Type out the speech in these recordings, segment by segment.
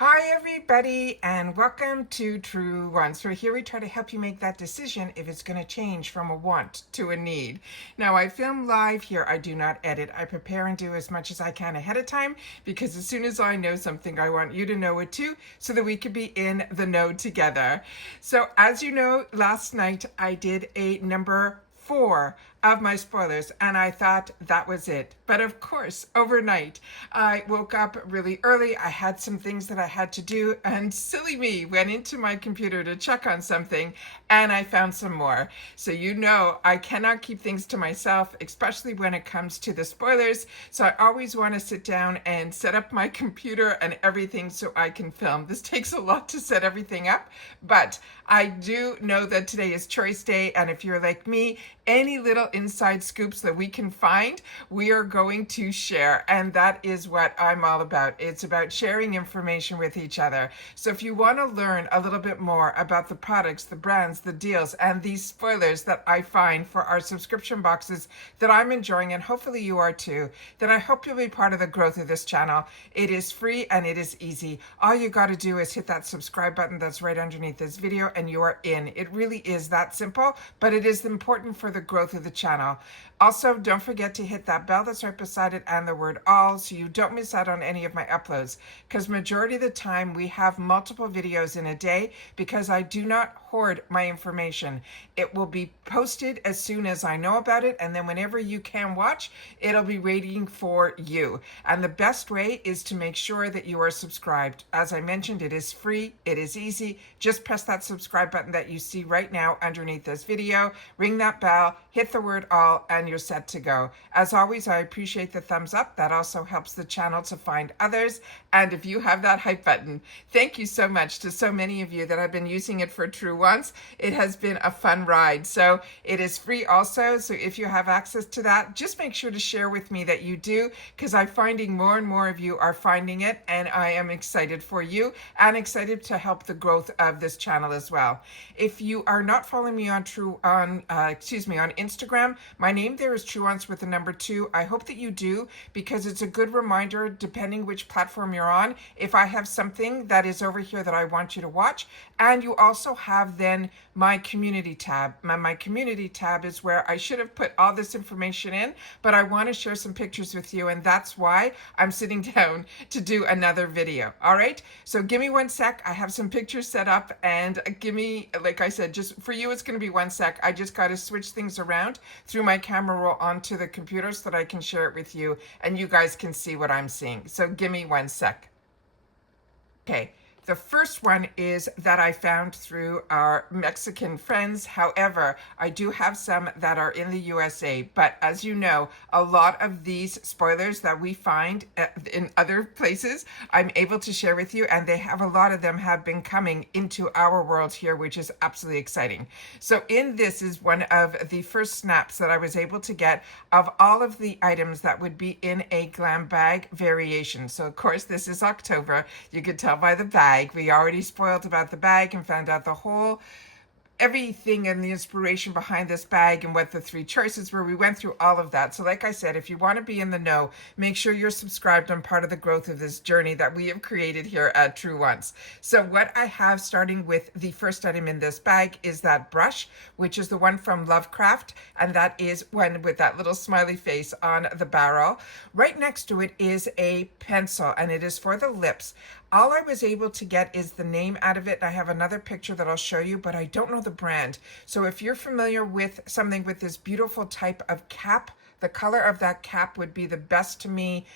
Hi everybody and welcome to Truewants. So here we try to help you make that decision if it's going to change from a want to a need. Now I film live here. I do not edit. I prepare and do as much as I can ahead of time because as soon as I know something, I want you to know it too so that we could be in the know together. So as you know, last night I did a number 4 of my spoilers and I thought that was it. But of course, overnight, I woke up really early. I had some things that I had to do and silly me went into my computer to check on something and I found some more. So you know, I cannot keep things to myself, especially when it comes to the spoilers. So I always want to sit down and set up my computer and everything so I can film. This takes a lot to set everything up, but I do know that today is Choice Day, and if you're like me, any little inside scoops that we can find, we are going to share, and that is what I'm all about. It's about sharing information with each other. So if you want to learn a little bit more about the products, the brands, the deals, and these spoilers that I find for our subscription boxes that I'm enjoying, and hopefully you are too, then I hope you'll be part of the growth of this channel. It is free and it is easy. All you got to do is hit that subscribe button that's right underneath this video and you are in. It really is that simple, but it is important for the growth of the channel. Also, don't forget to hit that bell that's right beside it and the word all so you don't miss out on any of my uploads, because majority of the time we have multiple videos in a day because I do not hoard my information. It will be posted as soon as I know about it, and then whenever you can watch, it'll be waiting for you. And the best way is to make sure that you are subscribed. As I mentioned, it is free, it is easy. Just press that subscribe button that you see right now underneath this video, ring that bell, hit the word all, and you're set to go. As always, I appreciate the thumbs up. That also helps the channel to find others. And if you have that hype button, thank you so much to so many of you that have been using it for Truewants. It has been a fun ride. So it is free also. So if you have access to that, just make sure to share with me that you do, because I'm finding more and more of you are finding it, and I am excited for you and excited to help the growth of this channel as well. If you are not following me on Instagram, my name there is Truewants with the number 2. I hope that you do, because it's a good reminder, depending which platform you're on, if I have something that is over here that I want you to watch. And you also have then my community tab. My community tab is where I should have put all this information in, but I want to share some pictures with you, and that's why I'm sitting down to do another video. All right, so give me 1 sec. I have some pictures set up, and give me, like I said, just for you it's going to be 1 sec. I just got to switch things around through my camera roll onto the computer so that I can share it with you and you guys can see what I'm seeing. So give me 1 sec. Okay. The first one is that I found through our Mexican friends. However, I do have some that are in the USA. But as you know, a lot of these spoilers that we find in other places, I'm able to share with you. And they have, a lot of them have been coming into our world here, which is absolutely exciting. So in this is one of the first snaps that I was able to get of all of the items that would be in a glam bag variation. So of course, this is October. You could tell by the bag. We already spoiled about the bag and found out the whole everything and the inspiration behind this bag and what the 3 choices were. We went through all of that. So like I said, if you want to be in the know, make sure you're subscribed and part of the growth of this journey that we have created here at Truewants. So what I have, starting with the first item in this bag, is that brush, which is the one from Lovecraft, and that is one with that little smiley face on the barrel. Right next to it is a pencil, and it is for the lips. All I was able to get is the name out of it. I have another picture that I'll show you, but I don't know the brand. So if you're familiar with something with this beautiful type of cap, the color of that cap would be the best to me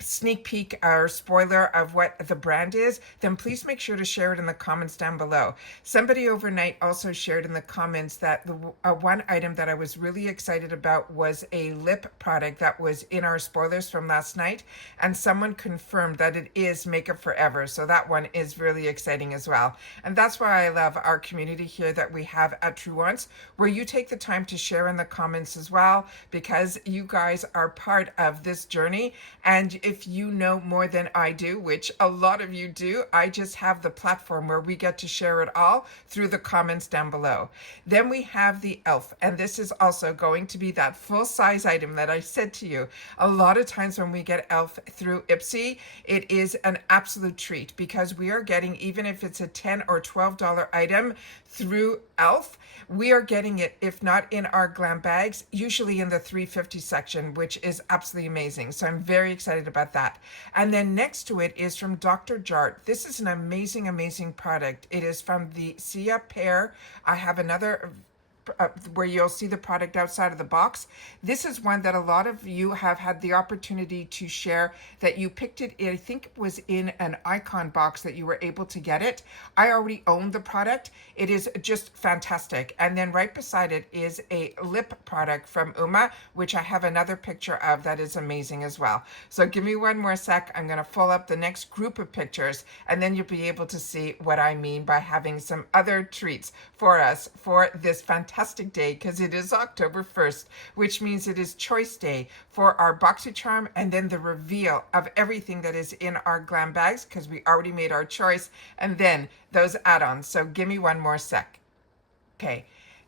sneak peek or spoiler of what the brand is, then please make sure to share it in the comments down below. Somebody overnight also shared in the comments that the one item that I was really excited about was a lip product that was in our spoilers from last night, and someone confirmed that it is Makeup Forever. So that one is really exciting as well. And that's why I love our community here that we have at Truewants, where you take the time to share in the comments as well, because you guys are part of this journey, and if you know more than I do, which a lot of you do, I just have the platform where we get to share it all through the comments down below. Then we have the elf, and this is also going to be that full size item that I said to you. A lot of times when we get elf through IPSY, it is an absolute treat because we are getting, even if it's a $10 or $12 item through elf, we are getting it, if not in our glam bags, usually in the $3.50 section, which is absolutely amazing. So I'm very excited about that. And then next to it is from Dr. Jart. This is an amazing, amazing product. It is from the Sia pair. I have another where you'll see the product outside of the box. This is one that a lot of you have had the opportunity to share, that you picked it, I think it was in an icon box that you were able to get it. I already own the product. It is just fantastic. And then right beside it is a lip product from Uma, which I have another picture of that is amazing as well. So give me one more sec. I'm going to pull up the next group of pictures, and then you'll be able to see what I mean by having some other treats for us for this fantastic day, because it is October 1st, which means it is choice day for our BoxyCharm, and then the reveal of everything that is in our glam bags, because we already made our choice, and then those add-ons. So give me one more sec. Okay.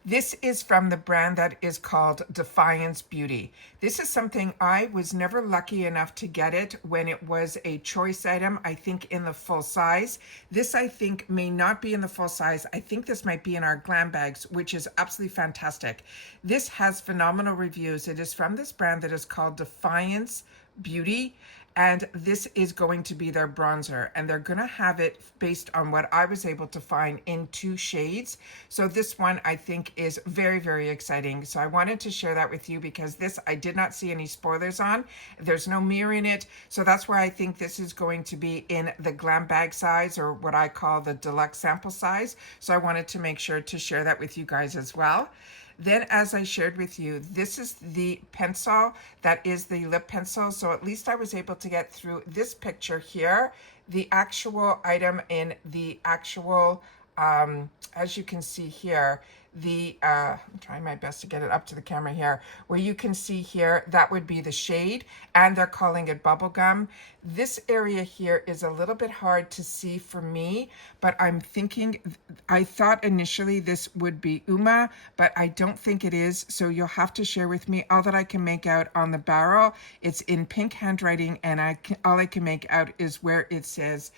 This is from the brand that is called Defiance Beauty. This is something I was never lucky enough to get it when it was a choice item, I think in the full size. This I think may not be in the full size. I think this might be in our glam bags, which is absolutely fantastic. This has phenomenal reviews. It is from this brand that is called Defiance Beauty. And this is going to be their bronzer, and they're going to have it based on what I was able to find in 2 shades. So this one I think is very, very exciting. So I wanted to share that with you because this I did not see any spoilers on. There's no mirror in it. So that's why I think this is going to be in the glam bag size, or what I call the deluxe sample size. So I wanted to make sure to share that with you guys as well. Then, as I shared with you, this is the pencil that is the lip pencil. So at least I was able to get through this picture here, the actual item in the actual, as you can see here, I'm trying my best to get it up to the camera here, where you can see here, that would be the shade, and they're calling it bubblegum. This area here is a little bit hard to see for me, but I'm thinking, I thought initially this would be Uma, but I don't think it is, so you'll have to share with me. All that I can make out on the barrel, it's in pink handwriting, and all I can make out is where it says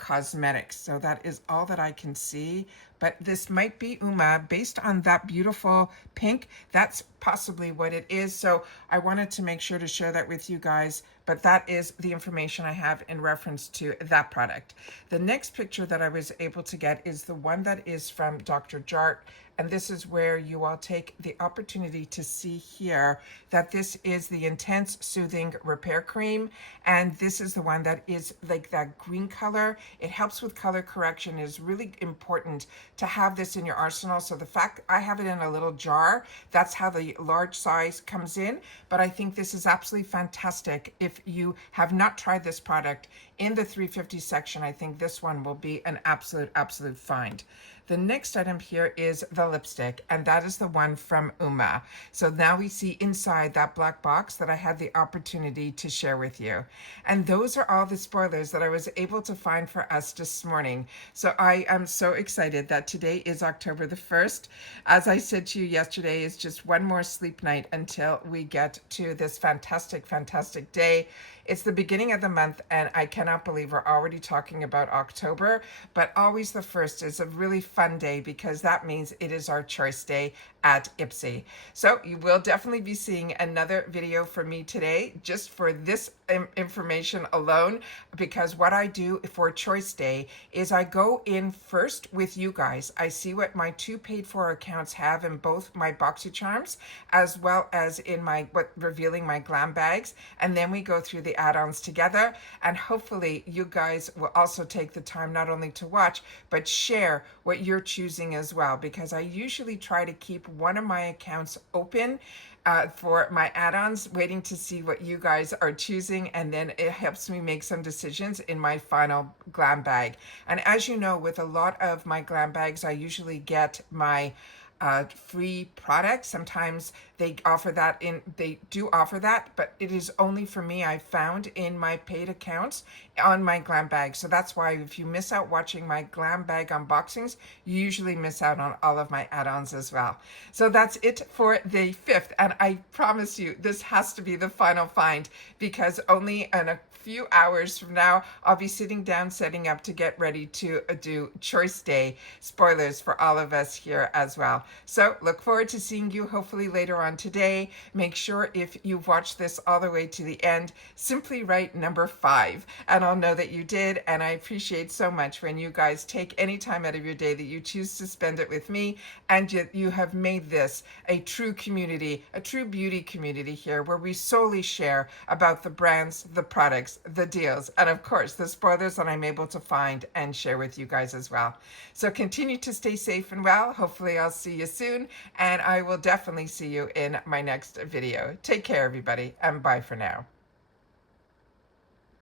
cosmetics. So that is all that I can see. But this might be Uma based on that beautiful pink. That's possibly what it is. So I wanted to make sure to share that with you guys. But that is the information I have in reference to that product. The next picture that I was able to get is the one that is from Dr. Jart. And this is where you all take the opportunity to see here that this is the Intense Soothing Repair Cream. And this is the one that is like that green color. It helps with color correction. It is really important to have this in your arsenal. So the fact I have it in a little jar, that's how the large size comes in. But I think this is absolutely fantastic. If you have not tried this product in the $3.50 section, I think this one will be an absolute find. The next item here is the lipstick, and that is the one from Uma. So now we see inside that black box that I had the opportunity to share with you. And those are all the spoilers that I was able to find for us this morning. So I am so excited that today is October the 1st. As I said to you yesterday, it's just one more sleep night until we get to this fantastic, fantastic day. It's the beginning of the month, and I cannot believe we're already talking about October, but always the 1st is a really fun day because that means it is our choice day at IPSY. So you will definitely be seeing another video from me today just for this information alone, because what I do for choice day is I go in first with you guys. I see what my 2 paid for accounts have in both my BoxyCharms as well as in my revealing my glam bags, and then we go through the add-ons together, and hopefully you guys will also take the time not only to watch but share what you're choosing as well, because I usually try to keep one of my accounts open for my add-ons, waiting to see what you guys are choosing, and then it helps me make some decisions in my final glam bag. And as you know, with a lot of my glam bags, I usually get my free products. Sometimes they do offer that, but it is only for me, I've found, in my paid accounts on my glam bag. So that's why if you miss out watching my glam bag unboxings, you usually miss out on all of my add-ons as well. So that's it for the 5th, and I promise you this has to be the final find, because only in a few hours from now I'll be sitting down setting up to get ready to do choice day spoilers for all of us here as well. So look forward to seeing you hopefully later on today. Make sure if you've watched this all the way to the end, simply write number 5 and I'll know that you did. And I appreciate so much when you guys take any time out of your day that you choose to spend it with me, and you have made this a true community, a true beauty community here, where we solely share about the brands, the products, the deals, and of course the spoilers that I'm able to find and share with you guys as well. So continue to stay safe and well. Hopefully I'll see you soon, and I will definitely see you in my next video. Take care, everybody, and bye for now.